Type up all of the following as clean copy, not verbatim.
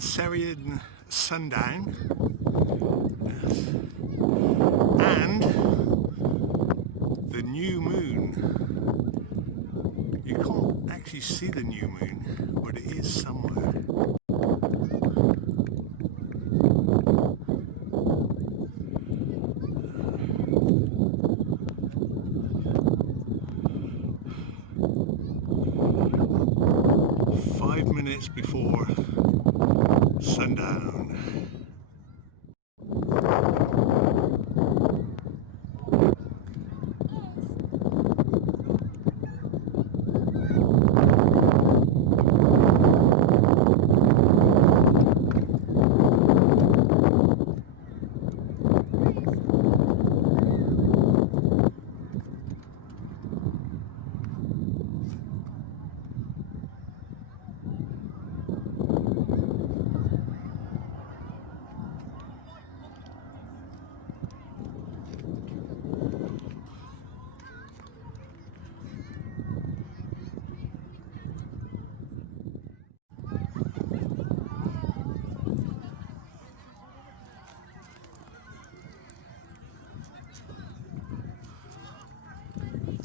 Cancerian sundown, yes. And the new moon. You can't actually see the new moon, but it is somewhere. Minutes before sundown.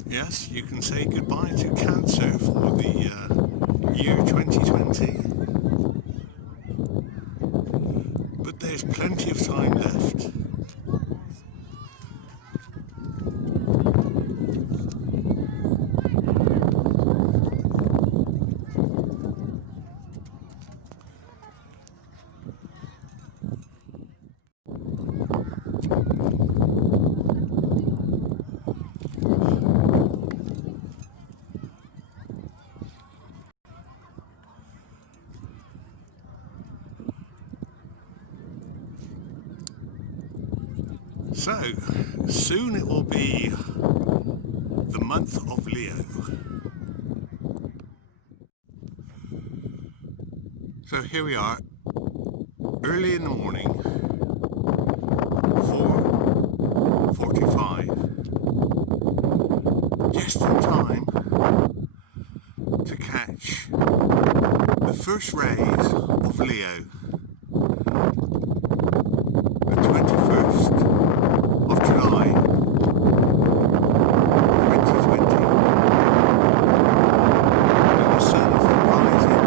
Yes, you can say goodbye to Cancer for the year 2020, but there's plenty of time left. So, soon it will be the month of Leo. So here we are, early in the morning, 4:45, just in time to catch the first rays of Leo, the 21st of July 2020, and the sun is rising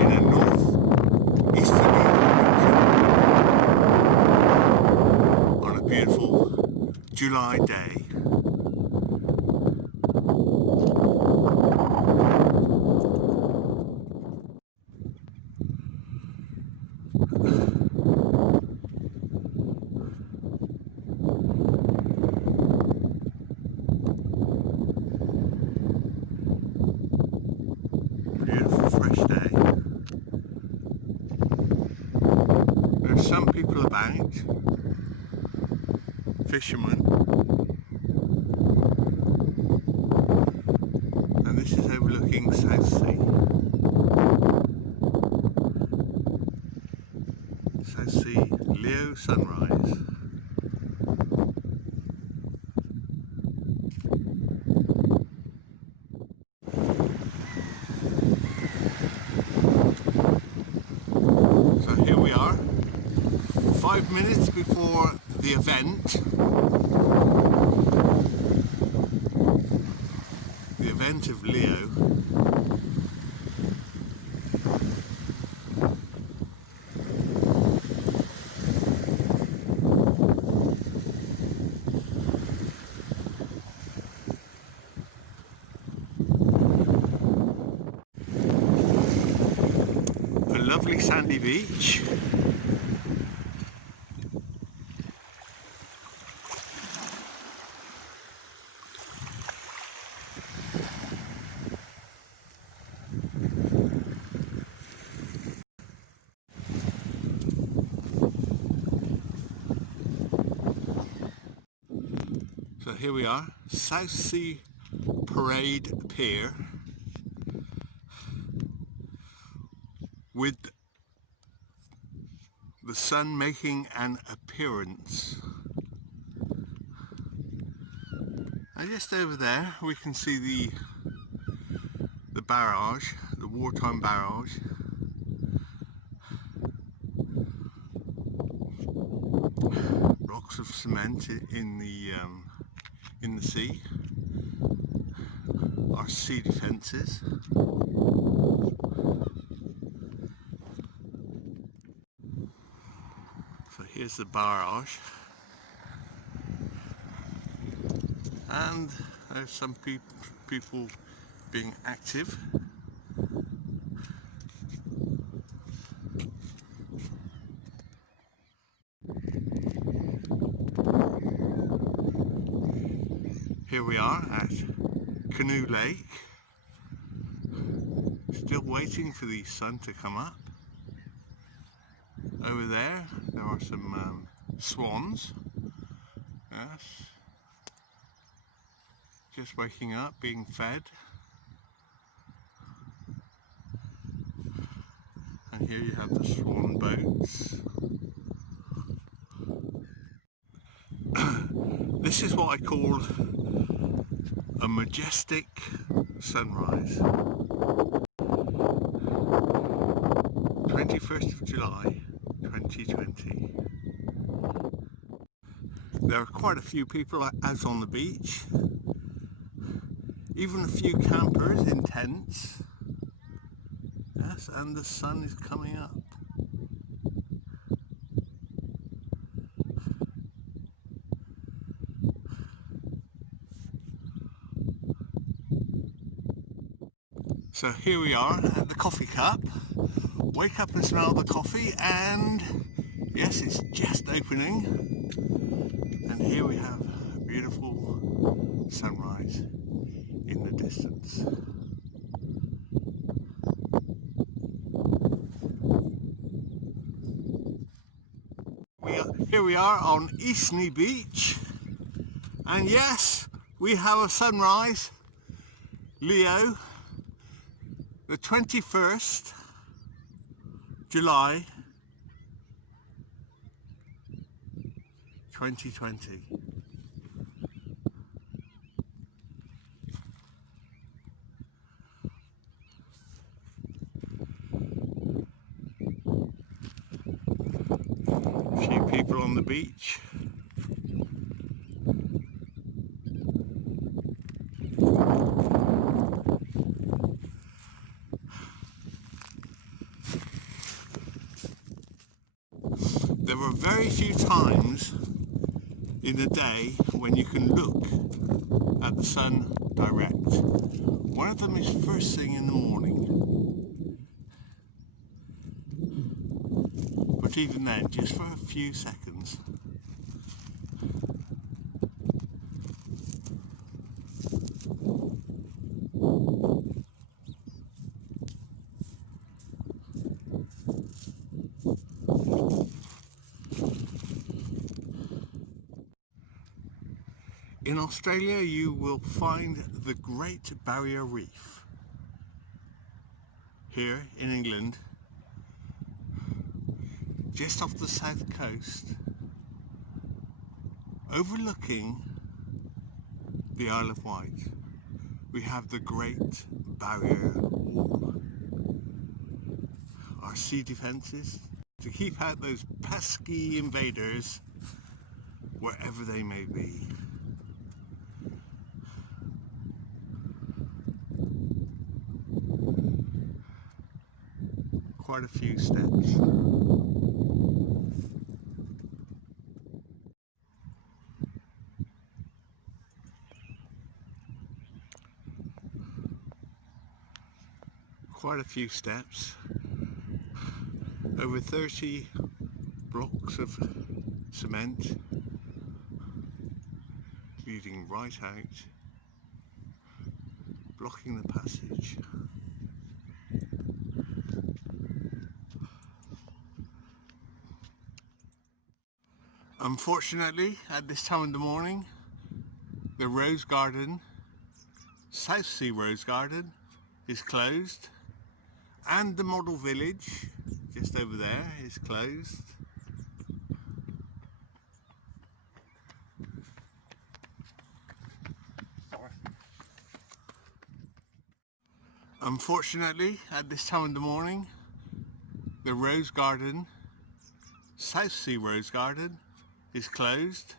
in a northeasterly direction on a beautiful July day. Some people about, fishermen, and this is overlooking Southsea. Southsea Leo sunrise. So here we are. 5 minutes before the event of Leo. A lovely sandy beach. So here we are, Southsea Parade Pier, with the sun making an appearance. And just over there we can see the barrage, the wartime barrage, cement in the sea. Our sea defences. So here's the barrage, and there's some people being active. Here we are at Canoe Lake, still waiting for the sun to come up. Over there are some swans, yes, just waking up, being fed. And here you have the swan boats. This is what I call a majestic sunrise. 21st of July 2020. There are quite a few people out on the beach, even a few campers in tents. Yes, and the sun is coming up. So here we are at the coffee cup. Wake up and smell the coffee, and yes, it's just opening. And here we have a beautiful sunrise in the distance. Here we are on Eastney Beach, and yes, we have a sunrise, Leo, the 21st July 2020. A few people on the beach. There are very few times in the day when you can look at the sun direct. One of them is first thing in the morning. But even then, just for a few seconds. In Australia, you will find the Great Barrier Reef. Here in England, just off the south coast, overlooking the Isle of Wight, we have the Great Barrier Wall. Our sea defences to keep out those pesky invaders wherever they may be. Quite a few steps. Quite a few steps. Over 30 blocks of cement leading right out, blocking the passage. Unfortunately, at this time of the morning, the rose garden, Southsea Rose Garden, is closed, and the model village, just over there, is closed. Unfortunately, at this time of the morning, the rose garden, Southsea Rose Garden, is closed,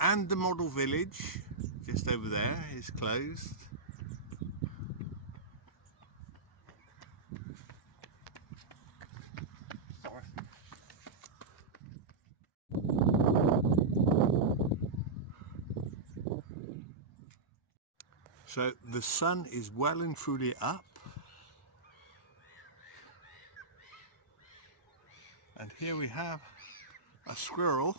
and the model village just over there is closed. So the sun is well and truly up, and here we have a squirrel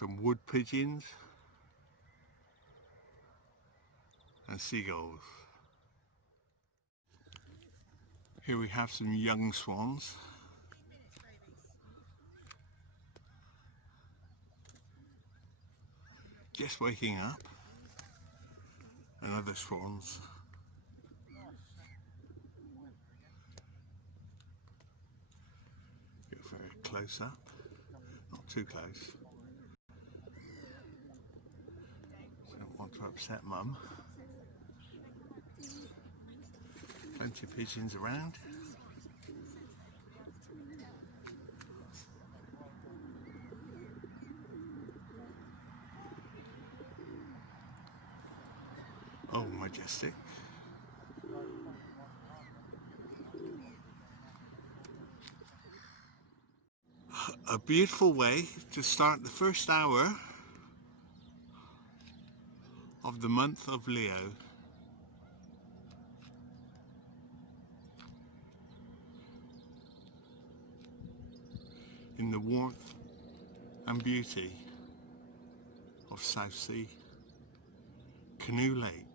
some wood pigeons and seagulls. Here we have some young swans. Just waking up, and other swans. Get very close up, not too close. Don't want to upset Mum. Plenty of pigeons around. Oh, Majestic. A beautiful way to start the first hour of the month of Leo. In the warmth and beauty of Southsea Canoe Lake.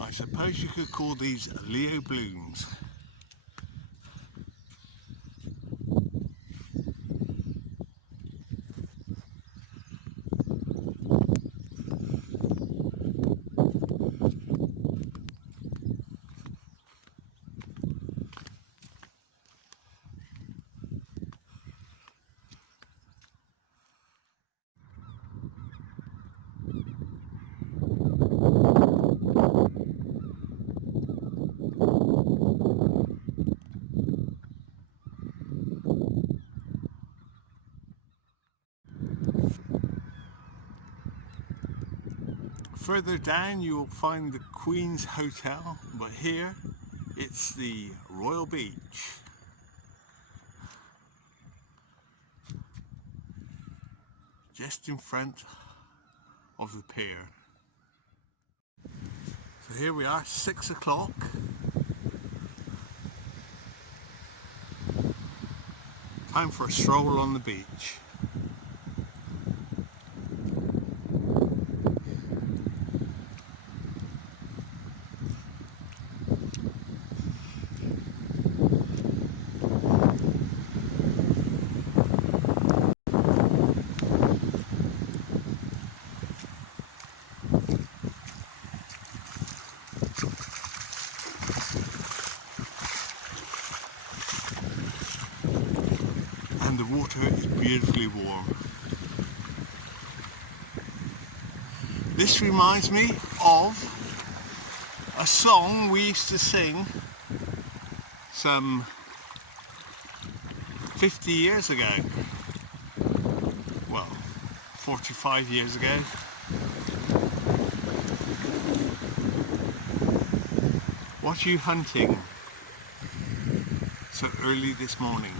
I suppose you could call these Leo blooms. Further down you will find the Queen's Hotel, but here it's the Royal Beach. Just in front of the pier. So here we are, 6 o'clock. Time for a stroll on the beach. And the water is beautifully warm. This reminds me of a song we used to sing some 50 years ago. Well, 45 years ago. What are you hunting so early this morning?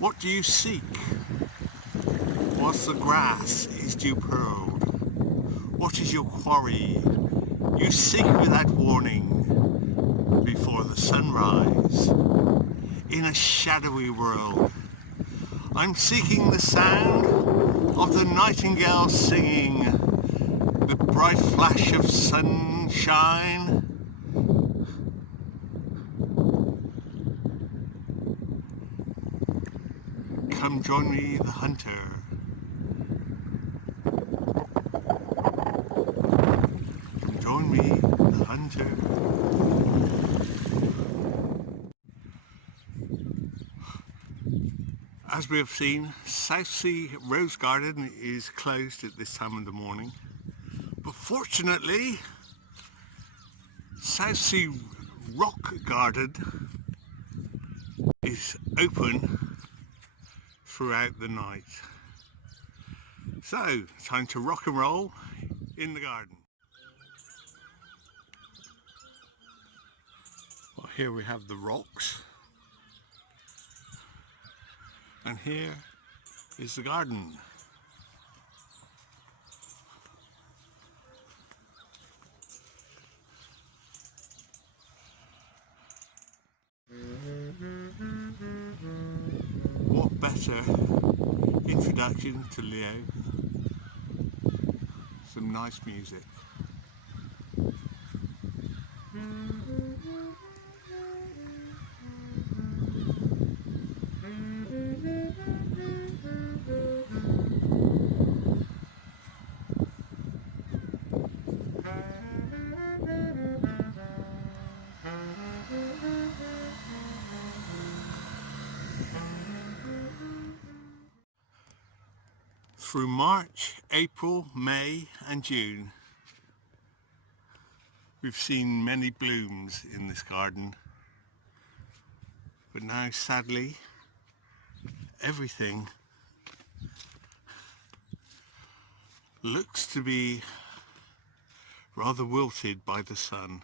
What do you seek? Whilst the grass is dew pearled, what is your quarry? You seek without warning before the sunrise. In a shadowy world, I'm seeking the sound of the nightingale singing, the bright flash of sunshine. Come join me, the hunter. Come join me, the hunter. As we have seen, Southsea Rose Garden is closed at this time of the morning. But fortunately, Southsea Rock Garden is open throughout the night. So, time to rock and roll in the garden. Well, here we have the rocks, and here is the garden. What better introduction to Leo? Some nice music. Through March, April, May and June, we've seen many blooms in this garden, but now sadly everything looks to be rather wilted by the sun.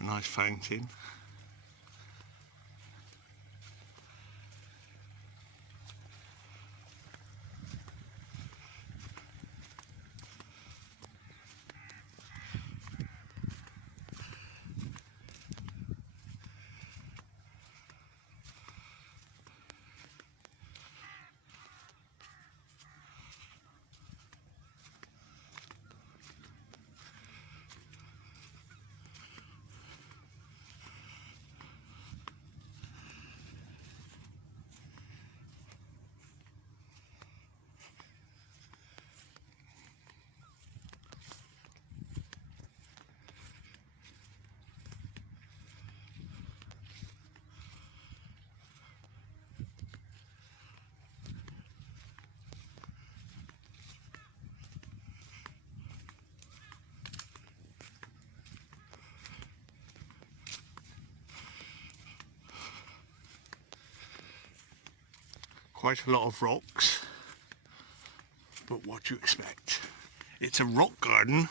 A nice fountain. Quite a lot of rocks, but what do you expect? It's a rock garden.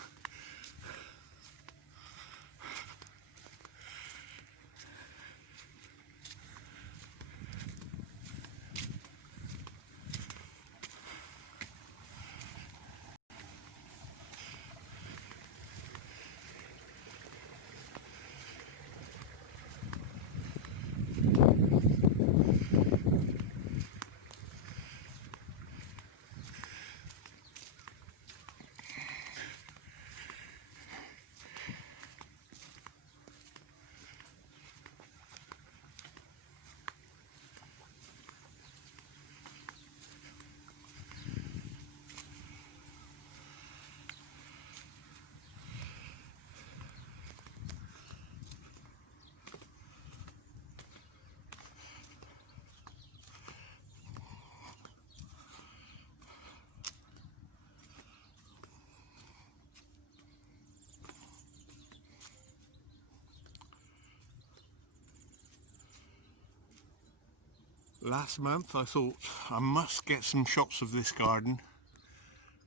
Last month I thought I must get some shots of this garden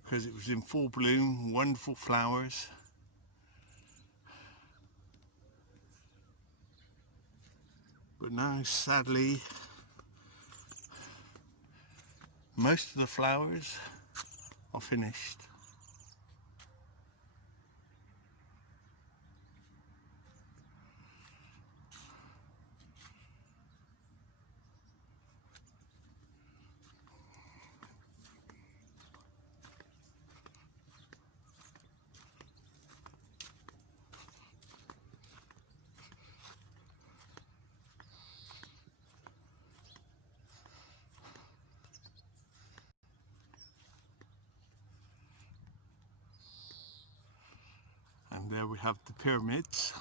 because it was in full bloom, wonderful flowers. But now sadly most of the flowers are finished. And there we have the pyramids.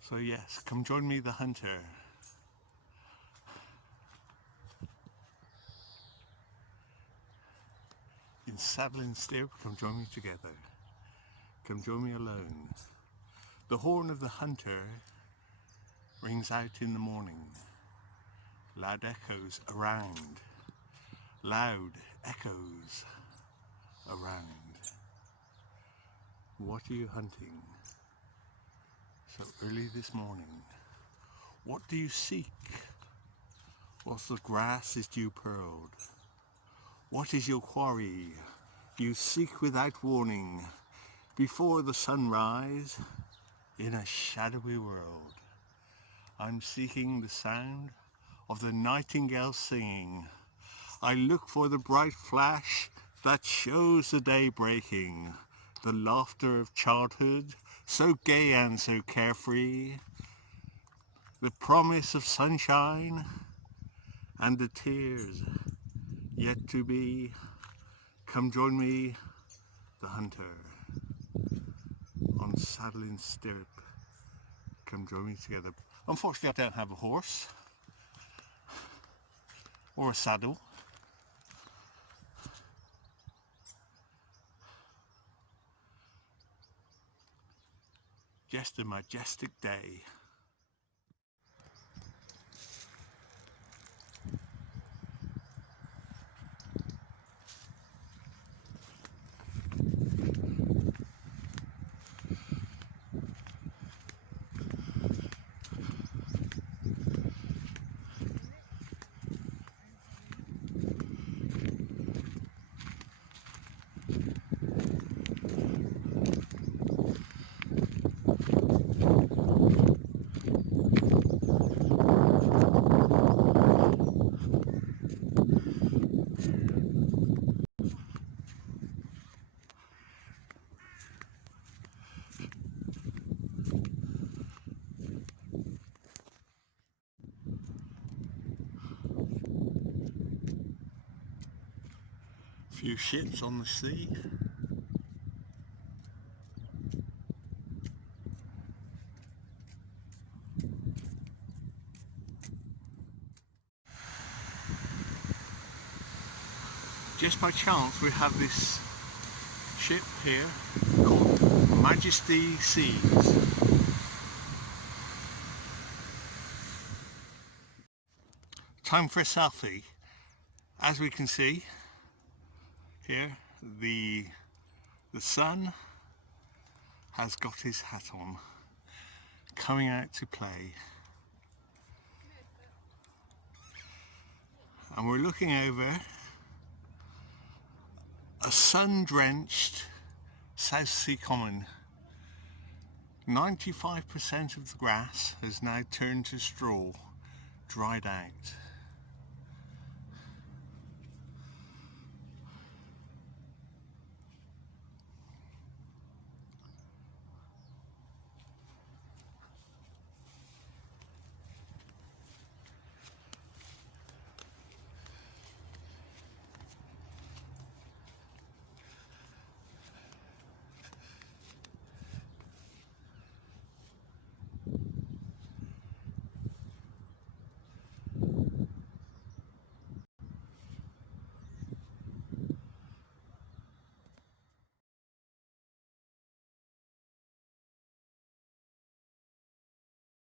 So yes, come join me, the hunter. In saddle and stirrup, come join me together. Come join me alone. The horn of the hunter rings out in the morning. Loud echoes around. Loud echoes around. What are you hunting so early this morning? What do you seek whilst the grass is dew pearled? What is your quarry you seek without warning before the sunrise in a shadowy world? I'm seeking the sound of the nightingale singing. I look for the bright flash that shows the day breaking, the laughter of childhood, so gay and so carefree, the promise of sunshine and the tears yet to be. Come join me, the hunter, on saddle and stirrup. Come join me together. Unfortunately I don't have a horse or a saddle. Just a majestic day. Few ships on the sea. Just by chance we have this ship here called Majestic Seas. Time for a selfie. As we can see here, the sun has got his hat on, coming out to play. And we're looking over a sun-drenched Southsea common. 95% of the grass has now turned to straw, dried out.